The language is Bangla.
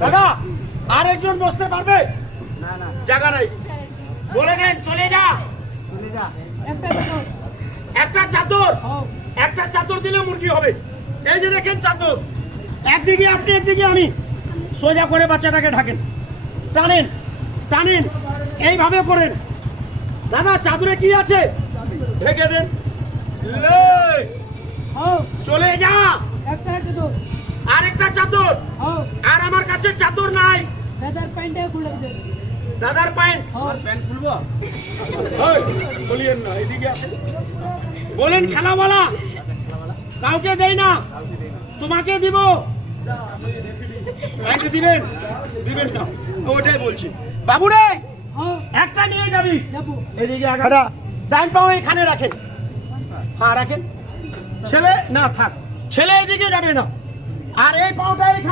দাদা আরেকজন বসতে পারবে? জায়গা নাই। বলে দেন চলে যা। একটা চাদর, একটা চাদর দিলে মুরগি হবে। এই যে দেখেন চাদর, একদিকে আপনি একদিকে আমি, সোজা করে বাচ্চাটাকে ঢাকেন, টানেন টানেন, এইভাবে করেন। দাদা চাদরে কি আছে ঢেকে দেন। চলে যা। আরেকটা চাদর, আর আমার কাছে চাদর নাই। দাদার প্যান্ট খুলবো? বলিয়েন না, এদিকে আসেন। বলেন খেলাওয়ালা কাউকে দেই না, তোমাকে দিব। প্যান্ট দিবেন? দিবেন না, ওটাই বলছি। বাবু রে একটা নিয়ে যাবি। এদিকে আগাটা ডান পাও এখানে রাখেন। হ্যাঁ রাখেন। ছেলে না থাক, ছেলে এদিকে যাবে না, আর এই পাওটা এখানে